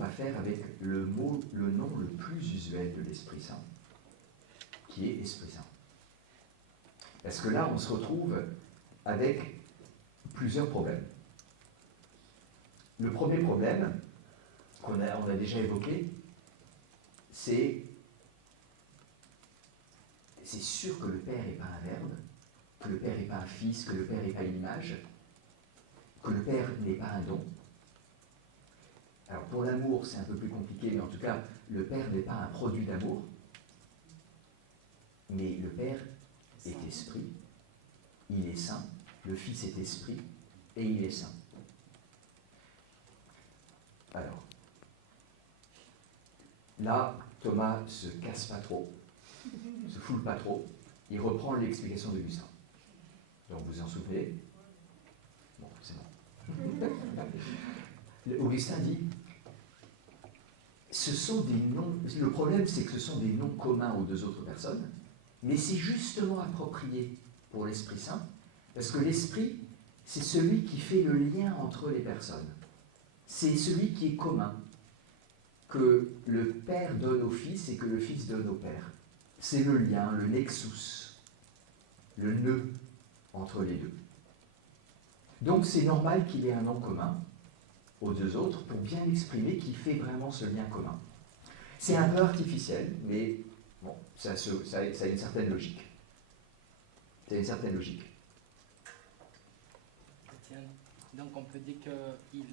va faire avec le nom le plus usuel de l'Esprit Saint, qui est Esprit Saint. Parce que là, on se retrouve avec plusieurs problèmes. Le premier problème, on a déjà évoqué, c'est sûr que le Père n'est pas un verbe, que le Père n'est pas un fils, que le Père n'est pas une image, que le Père n'est pas un don. Alors pour l'amour, c'est un peu plus compliqué, mais en tout cas, le Père n'est pas un produit d'amour, mais le Père est esprit, il est saint, le Fils est esprit, et il est saint. Alors, là, Thomas se casse pas trop, se foule pas trop, il reprend l'explication d'Augustin. Donc vous en souvenez? Bon, c'est bon. Augustin dit, ce sont des noms, le problème c'est que ce sont des noms communs aux deux autres personnes, mais c'est justement approprié pour l'Esprit Saint, parce que l'Esprit, c'est celui qui fait le lien entre les personnes. C'est celui qui est commun, que le Père donne au Fils et que le Fils donne au Père. C'est le lien, le nexus, le nœud entre les deux. Donc c'est normal qu'il ait un nom commun aux deux autres pour bien exprimer qu'il fait vraiment ce lien commun. C'est un peu artificiel, mais bon, ça a une certaine logique. Ça a une certaine logique. Donc on peut dire qu'il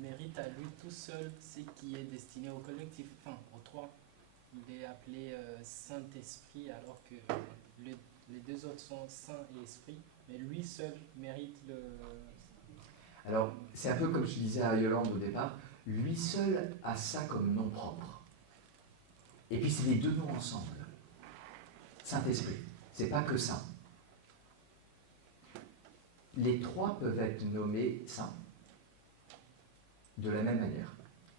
mérite à lui tout seul ce qui est destiné au collectif, enfin aux trois. Il est appelé Saint-Esprit alors que les deux autres sont Saint et Esprit, mais lui seul mérite le... Alors, c'est un peu comme je disais à Yolande au départ, lui seul a ça comme nom propre. Et puis c'est les deux noms ensemble. Saint-Esprit, c'est pas que Saint. Les trois peuvent être nommés Saint de la même manière.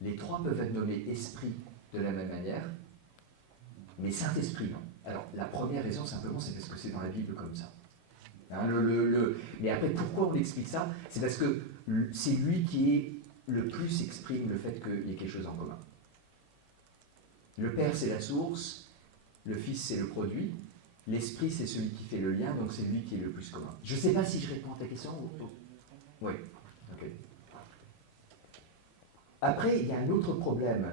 Les trois peuvent être nommés Esprit de la même manière, mais Saint-Esprit, non. Alors, la première raison, simplement, c'est parce que c'est dans la Bible comme ça. Hein, mais après, pourquoi on explique ça? C'est parce que c'est lui qui le plus exprime le fait qu'il y ait quelque chose en commun. Le Père, c'est la source, le Fils, c'est le produit, l'Esprit, c'est celui qui fait le lien, donc c'est lui qui est le plus commun. Je ne sais pas si je réponds à ta question. Oui, ok. Après, il y a un autre problème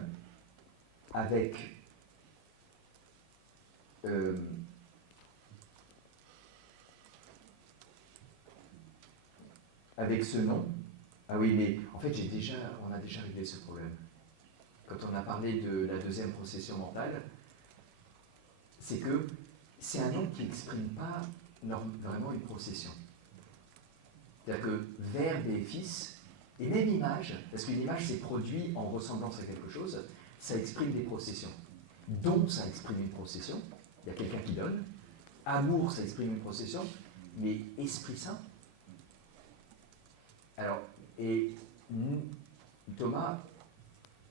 avec ce nom. Ah oui, mais en fait, on a déjà réglé ce problème. Quand on a parlé de la deuxième procession mentale, c'est que c'est un nom qui n'exprime pas vraiment une procession. C'est-à-dire que verbe et fils, et même image, parce qu'une image c'est produit en ressemblance à quelque chose, ça exprime des processions. Don, ça exprime une procession, il y a quelqu'un qui donne. Amour, ça exprime une procession, mais Esprit Saint. Alors, et Thomas,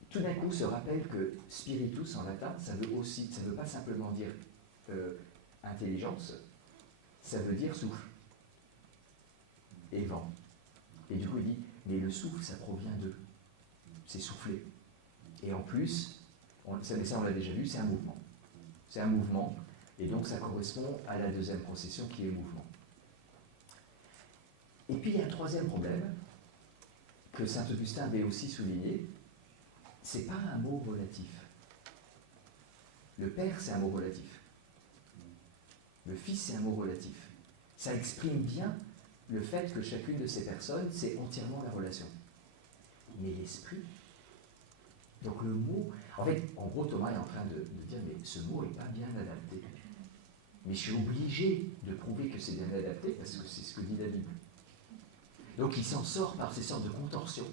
tout d'un coup, se rappelle que spiritus en latin, ça veut pas simplement dire intelligence, ça veut dire souffle et vent. Et du coup, il dit, mais le souffle, ça provient d'eux. C'est souffler. Et en plus, ça on l'a déjà vu, c'est un mouvement. C'est un mouvement, et donc ça correspond à la deuxième procession qui est le mouvement. Et puis il y a un troisième problème, que saint Augustin avait aussi souligné, c'est pas un mot relatif. Le Père, c'est un mot relatif. Le Fils, c'est un mot relatif. Ça exprime bien le fait que chacune de ces personnes, c'est entièrement la relation. Mais l'Esprit, donc le mot, en fait, en gros, Thomas est en train de dire, mais ce mot n'est pas bien adapté. Mais je suis obligé de prouver que c'est bien adapté parce que c'est ce que dit la Bible. Donc il s'en sort par ces sortes de contorsions,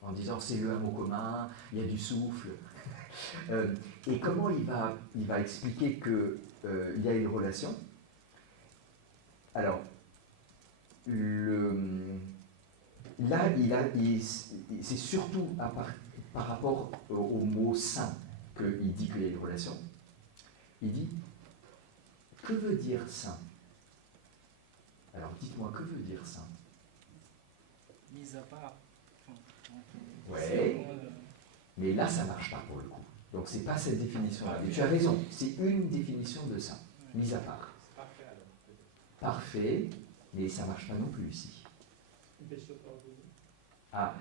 en disant c'est un mot commun, il y a du souffle. Et comment il va expliquer qu'il y a une relation? Alors, là, c'est surtout par rapport au mot saint qu'il dit qu'il y a une relation. Il dit, que veut dire saint? Alors dites-moi, que veut dire saint? Mis à part. Ouais. Mais là, ça ne marche pas pour le coup. Donc, ce n'est pas cette définition-là. Et tu as raison, c'est une définition de saint, mise à part. C'est parfait alors, peut-être. Parfait, mais ça ne marche pas non plus ici. Pécheur pardonné. Ah,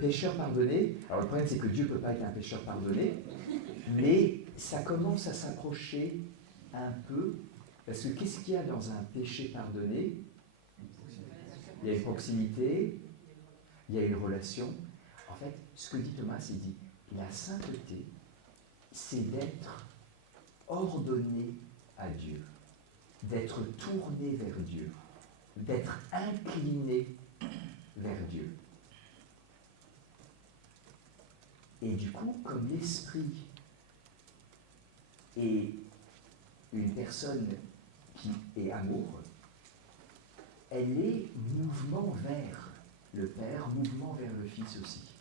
pécheur pardonné. Alors, le problème, c'est que Dieu ne peut pas être un pécheur pardonné, mais ça commence à s'approcher un peu, parce que qu'est-ce qu'il y a dans un péché pardonné? Il y a une proximité, il y a une relation. En fait, ce que dit Thomas, il dit, la sainteté, c'est d'être ordonné à Dieu, d'être tourné vers Dieu, d'être incliné vers Dieu. Et du coup, comme l'esprit est une personne qui est amour, elle est mouvement vers le Père, mouvement vers le Fils aussi.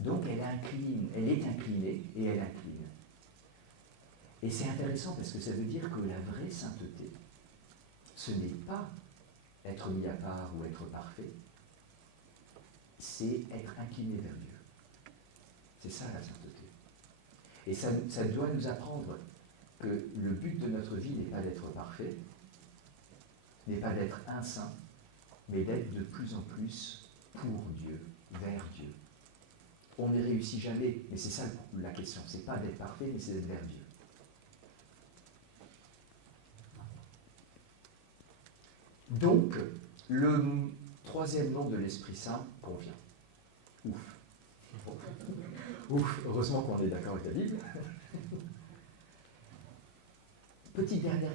Donc elle est inclinée et elle incline. Et c'est intéressant parce que ça veut dire que la vraie sainteté, ce n'est pas être mis à part ou être parfait, c'est être incliné vers Dieu. C'est ça la sainteté. Et ça doit nous apprendre que le but de notre vie n'est pas d'être parfait, n'est pas d'être un saint, mais d'être de plus en plus pour Dieu, vers Dieu. On ne réussit jamais, mais c'est ça la question. C'est pas d'être parfait, mais c'est d'être vers Dieu. Donc, le troisième nom de l'Esprit Saint convient. Ouf. Ouf, heureusement qu'on est d'accord avec la Bible. Petite dernière